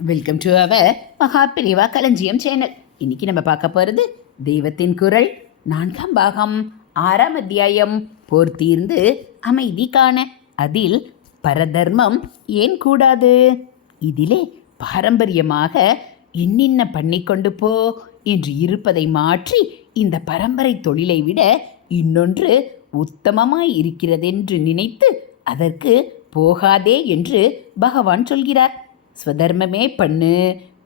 Welcome to our Mahaperiyava களஞ்சியம் channel. இன்னைக்கு நம்ம பார்க்க போகிறது தெய்வத்தின் குரல் 4ஆம் பாகம் 6ஆம் அத்தியாயம் போர் தீர்ந்து அமைதி காண. அதில் பரதர்மம் ஏன் கூடாது? இதிலே பாரம்பரியமாக இன்னின்ன பண்ணிக்கொண்டு போ என்று இருப்பதை மாற்றி இந்த பரம்பரை தொழிலை விட இன்னொன்று உத்தமமாய் இருக்கிறதென்று நினைத்து அதற்கு போகாதே என்று பகவான் சொல்கிறார். ஸ்வதர்மமே பண்ணு,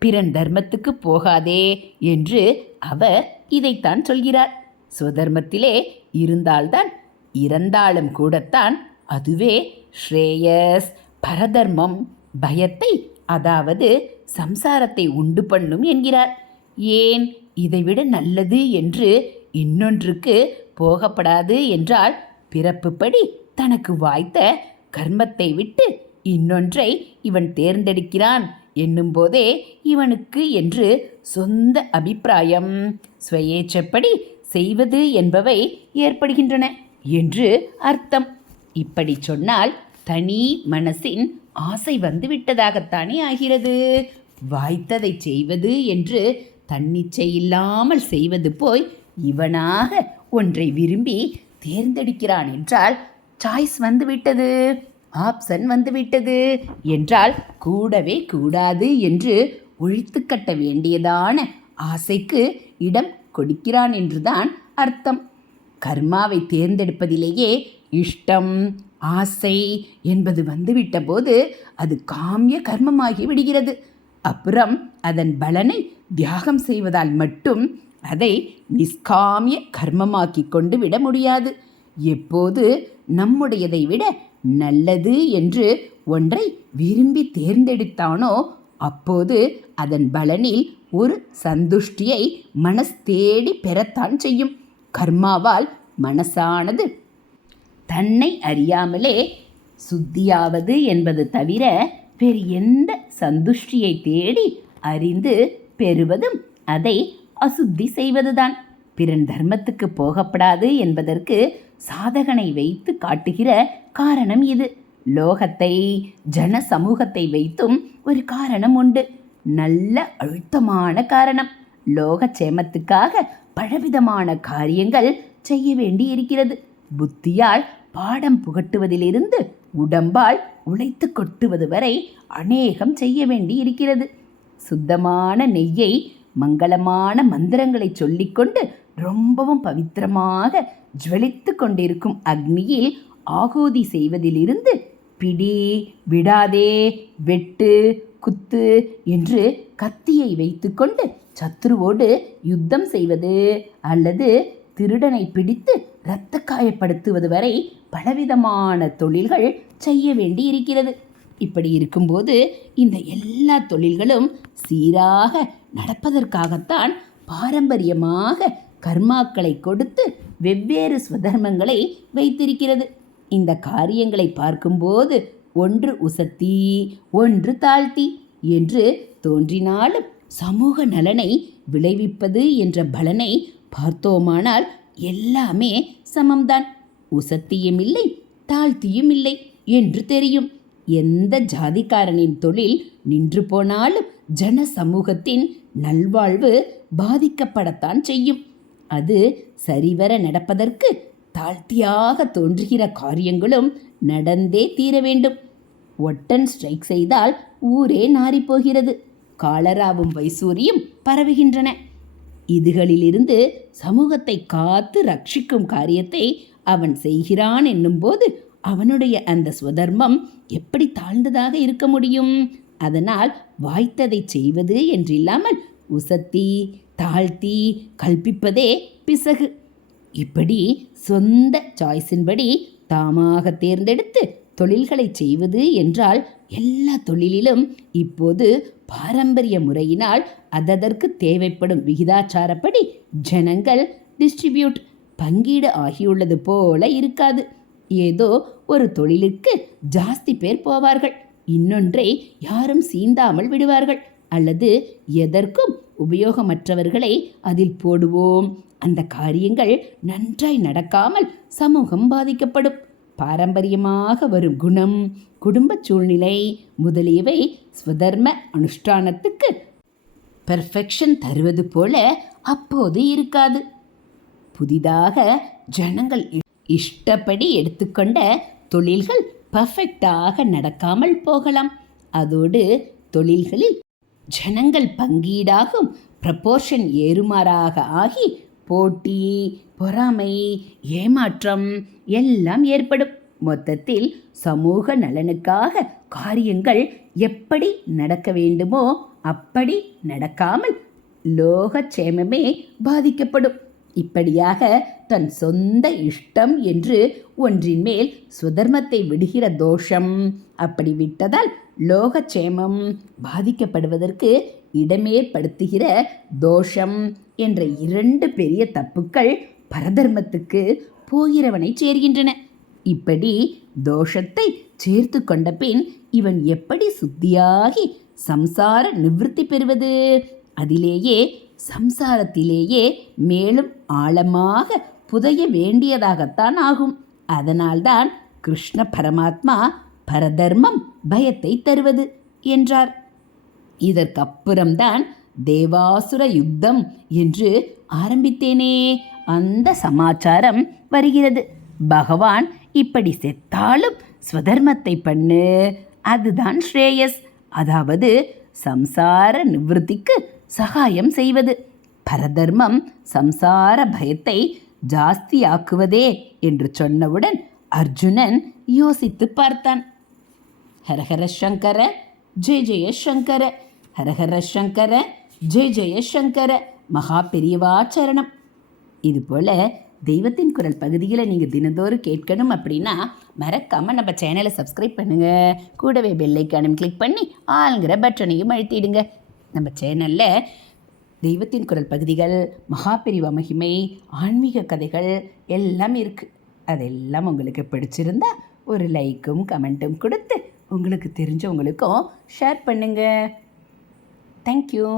பிறன் தர்மத்துக்கு போகாதே என்று அவர் இதைத்தான் சொல்கிறார். ஸ்வதர்மத்திலே இருந்தால்தான் இறந்தாலும் கூடத்தான் அதுவே ஸ்ரேயஸ். பரதர்மம் பயத்தை, அதாவது சம்சாரத்தை உண்டு பண்ணும் என்கிறார். ஏன் இதைவிட நல்லது என்று இன்னொன்றுக்கு போகப்படாது என்றால் பிறப்புப்படி தனக்கு வாய்த்த கர்மத்தை விட்டு இன்னொன்றை இவன் தேர்ந்தெடுக்கிறான் என்னும்போதே இவனுக்கு என்று சொந்த அபிப்பிராயம், ஸ்வயேச்சப்படி செய்வது என்பவை ஏற்படுகின்றன என்று அர்த்தம். இப்படி சொன்னால் தனி மனசின் ஆசை வந்து விட்டதாகத்தானே ஆகிறது. வாய்த்ததை செய்வது என்று தன்னிச்சை இல்லாமல் செய்வது போய் இவனாக ஒன்றை விரும்பி தேர்ந்தெடுக்கிறான் என்றால் சாய்ஸ் வந்து விட்டது, ஆப்ஷன் வந்துவிட்டது என்றால் கூடவே கூடாது என்று ஒழித்து கட்ட வேண்டியதான ஆசைக்கு இடம் கொடுக்கிறான் என்றுதான் அர்த்தம். கர்மாவை தேர்ந்தெடுப்பதிலேயே இஷ்டம், ஆசை என்பது வந்துவிட்ட போது அது காமிய கர்மமாகி விடுகிறது. அப்புறம் அதன் பலனை தியாகம் செய்வதால் மட்டும் அதை நிஷ்காமிய கர்மமாக்கி கொண்டு விட முடியாது. எப்போது நம்முடையதை விட நல்லது என்று ஒன்றை விரும்பி தேர்ந்தெடுத்தானோ அப்போது அதன் பலனில் ஒரு சந்துஷ்டியை மனஸ் தேடி பெறத்தான் செய்யும். கர்மாவால் மனசானது தன்னை அறியாமலே சுத்தியாவது என்பது தவிர வேறு எந்த சந்துஷ்டியை தேடி அறிந்து பெறுவதும் அதை அசுத்தி செய்வதுதான். பிறன் தர்மத்துக்கு போகப்படாது என்பதற்கு சாதகனை வைத்து காட்டுகிற காரணம் இது. லோகத்தை, ஜன சமூகத்தை வைத்தும் ஒரு காரணம் உண்டு, நல்ல அழுத்தமான காரணம். லோக சேமத்துக்காக பலவிதமான காரியங்கள் செய்ய வேண்டி இருக்கிறது. புத்தியால் பாடம் புகட்டுவதிலிருந்து உடம்பால் உழைத்து கொட்டுவது வரை அநேகம் செய்ய வேண்டி இருக்கிறது. சுத்தமான நெய்யை மங்களமான மந்திரங்களை சொல்லிக்கொண்டு ரொம்பவும் பவித்திரமாக ஜுவலித்து கொண்டிருக்கும் அக்னியில் ஆகூதி செய்வதிலிருந்து பிடி, விடாதே, வெட்டு, குத்து என்று கத்தியை வைத்துக்கொண்டு சத்ருவோடு யுத்தம் செய்வது அல்லது திருடனை பிடித்து இரத்த காயப்படுத்துவது வரை பலவிதமான தொழில்கள் செய்ய வேண்டி இருக்கிறது. இப்படி இருக்கும்போது இந்த எல்லா தொழில்களும் சீராக நடப்பதற்காகத்தான் பாரம்பரியமாக கர்மாக்களை கொடுத்து வெவ்வேறு ஸ்வதர்மங்களை வைத்திருக்கிறது. இந்த காரியங்களை பார்க்கும்போது ஒன்று உசத்தி, ஒன்று தாழ்த்தி என்று தோன்றினாலும் சமூக நலனை விளைவிப்பது என்ற பலனை பார்த்தோமானால் எல்லாமே சமம்தான். உசத்தியும் இல்லை, தாழ்த்தியும் இல்லை என்று தெரியும். எந்த ஜாதிக்காரனின் தொழில் நின்று போனாலும் ஜன சமூகத்தின் நல்வாழ்வு பாதிக்கப்படத்தான் செய்யும். அது சரிவர நடப்பதற்கு தாழ்த்தியாக தோன்றுகிற காரியங்களும் நடந்தே தீர வேண்டும். ஒட்டன் ஸ்ட்ரைக் செய்தால் ஊரே நாறிப்போகிறது, காலராவும் வைசூரியும் பரவுகின்றன. இதுகளிலிருந்து சமூகத்தை காத்து ரட்சிக்கும் காரியத்தை அவன் செய்கிறான் என்னும்போது அவனுடைய அந்த ஸ்வதர்மம் எப்படி தாழ்ந்ததாக இருக்க முடியும்? அதனால் வாய்த்ததை செய்வது என்றில்லாமல் உசத்தி, தாழ்த்தி கல்பிப்பதே பிசகு. இப்படி சொந்த சாய்ஸின்படி தாமாக தேர்ந்தெடுத்து தொழில்களை செய்வது என்றால் எல்லா தொழிலிலும் இப்போது பாரம்பரிய முறையினால் அதற்கு தேவைப்படும் விகிதாச்சாரப்படி ஜனங்கள் டிஸ்ட்ரிபியூட், பங்கீடு ஆகியுள்ளது போல இருக்காது. ஏதோ ஒரு தொழிலுக்கு ஜாஸ்தி பேர் போவார்கள், இன்னொன்றை யாரும் சீண்டாமல் விடுவார்கள். அல்லது எதற்கும் உபயோகமற்றவர்களை அதில் போடுவோம். அந்த காரியங்கள் நன்றாய் நடக்காமல் சமூகம் பாதிக்கப்படும். பாரம்பரியமாக வரும் குணம், குடும்ப சூழ்நிலை முதலியவை ஸ்வதர்ம அனுஷ்டானத்துக்கு பெர்ஃபெக்ஷன் தருவது போல அப்போது இருக்காது. புதிதாக ஜனங்கள் இஷ்டப்படி எடுத்துக்கொண்ட தொழில்கள் பர்ஃபெக்டாக நடக்காமல் போகலாம். அதோடு தொழில்களில் ஜனங்கள் பங்கீடாகும் ப்ரப்போர்ஷன் ஏறுமாறாக ஆகி போட்டி, பொறாமை, ஏமாற்றம் எல்லாம் ஏற்படும். மொத்தத்தில் சமூக நலனுக்காக காரியங்கள் எப்படி நடக்க வேண்டுமோ அப்படி நடக்காமல் லோகக்ஷேமமே பாதிக்கப்படும். இப்படியாக தன் சொந்த இஷ்டம் என்று ஒன்றின் மேல் சுதர்மத்தை விடுகிற தோஷம், அப்படி விட்டதால் லோகக்ஷேமம் பாதிக்கப்படுவதற்கு இடமேற்படுத்துகிற தோஷம் என்ற 2 பெரிய தப்புக்கள் பரதர்மத்துக்கு போகிறவனை சேர்கின்றன. இப்படி தோஷத்தை சேர்த்து கொண்ட பின் இவன் எப்படி சுத்தியாகி சம்சார நிவிருத்தி பெறுவது? அதிலேயே சம்சாரத்திலேயே மேலும் ஆழமாக புதைய வேண்டியதாகத்தான் ஆகும். அதனால்தான் கிருஷ்ண பரமாத்மா பரதர்மம் பயத்தை தருவது என்றார். இதற்கப்புறம்தான் தேவாசுர யுத்தம் என்று ஆரம்பித்தேனே, அந்த சமாச்சாரம் வருகிறது. பகவான் இப்படி செத்தாலும் ஸ்வதர்மத்தை பண்ணு, அதுதான் ஸ்ரேயஸ். அதாவது சம்சார நிவிருத்திக்கு சகாயம் செய்வது. பரதர்மம் சம்சார பயத்தை ஜாஸ்தியாக்குவதே என்று சொன்னவுடன் அர்ஜுனன் யோசித்து பார்த்தான். ஹரஹர சங்கர ஜெய ஜெய சங்கர, ஹரஹர சங்கர ஜெய ஜெய சங்கர, மகா பெரியவாச்சரணம். இதுபோல் தெய்வத்தின் குரல் பகுதிகளை நீங்கள் தினந்தோறும் கேட்கணும் அப்படின்னா மறக்காமல் நம்ம சேனலை சப்ஸ்கிரைப் பண்ணுங்கள். கூடவே பெல்லைக்கானும் கிளிக் பண்ணி ஆளுங்கிற பட்டனையும் அழுத்திடுங்க. நம்ம சேனலில் தெய்வத்தின் குரல் பகுதிகள், மகாபெரிவா மகிமை, ஆன்மீக கதைகள் எல்லாம் இருக்குது. அதெல்லாம் உங்களுக்கு பிடிச்சிருந்தா ஒரு லைக்கும் கமெண்ட்டும் கொடுத்து உங்களுக்கு தெரிஞ்சவங்களுக்கும் ஷேர் பண்ணுங்கள். தேங்க்யூ.